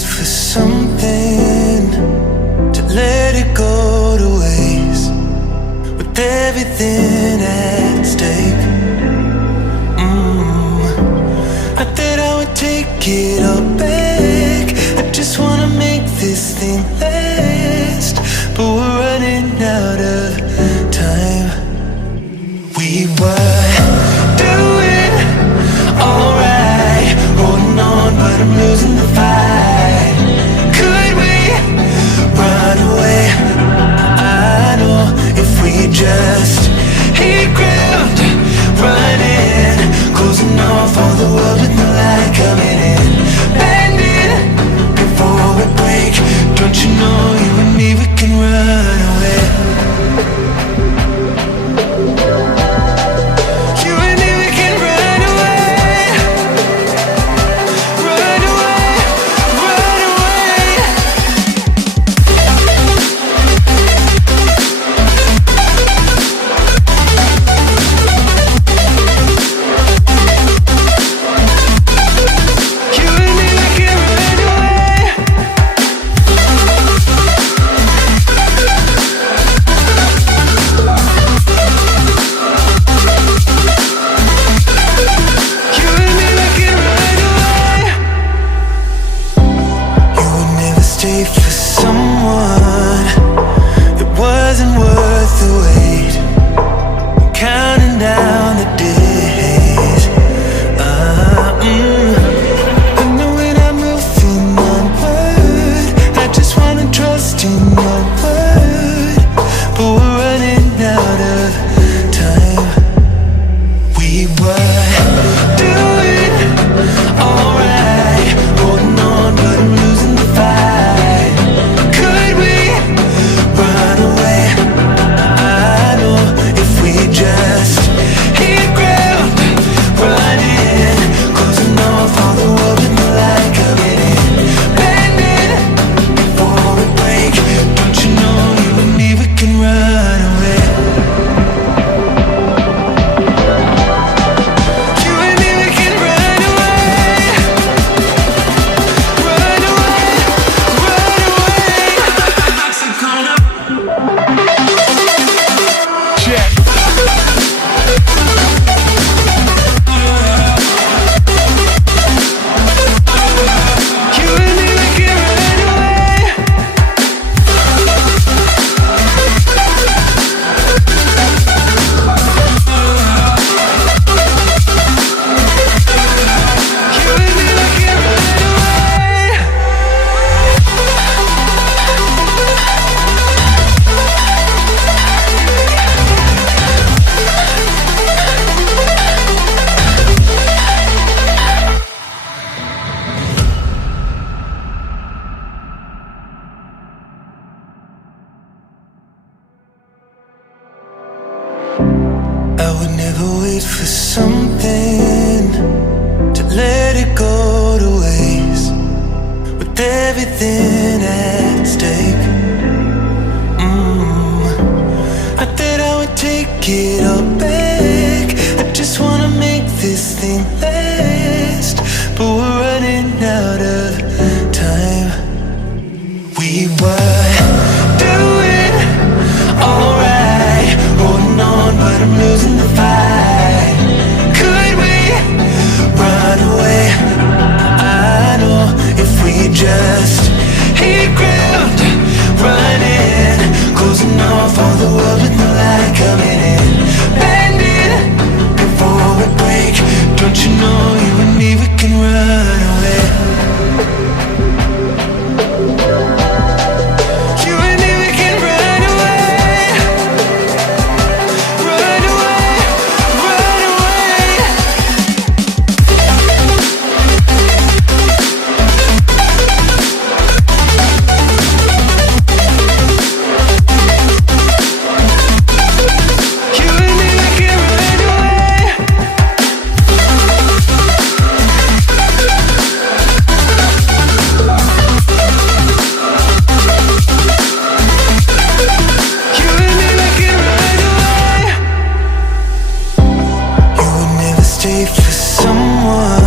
wait for something to let it go to waste, with everything at stake. I thought I would take it all back. I just wanna make this thing last, but we're running out of time. We were doing alright, holding on, but I'm losing the fight. Could we run away? I know if we just hit ground, running, closing off all the world with no light coming in, bending before we break. Don't you know, you and me, we can run away. You and me, we can run away. Run away, run away. You and me, we can run away. You and me, we can run away. You would never stay for someone that wasn't worth the wait. I'm counting down the days. I know when I'm moving onward, I just wanna trust in your word, but we're running out of time. We were doing alright, holding on, but I'm losing the fight. Could we run away? I know if we just hit ground, running, closing off all the world with no light coming in, bending before we break. Don't you know, you and me, we can run away. You and me, we can run away. Run away, run away. Check. You and me, we can run away. You and me, we can run away. I would never wait for something to let it go to waste, with everything at stake. I thought I would take it all back. I just wanna make this thing last, but we're running out of time. We were doing alright, holding on, but I'm losing the fight. Could we run away? I know if we just hit ground, running, closing off all the world with no light coming in, bending before we break. Don't you know, you and me, we can run away. You and me, we can run away. Run away, run away. You and me, we can run away. You and me, we can run away. You would never stay for someone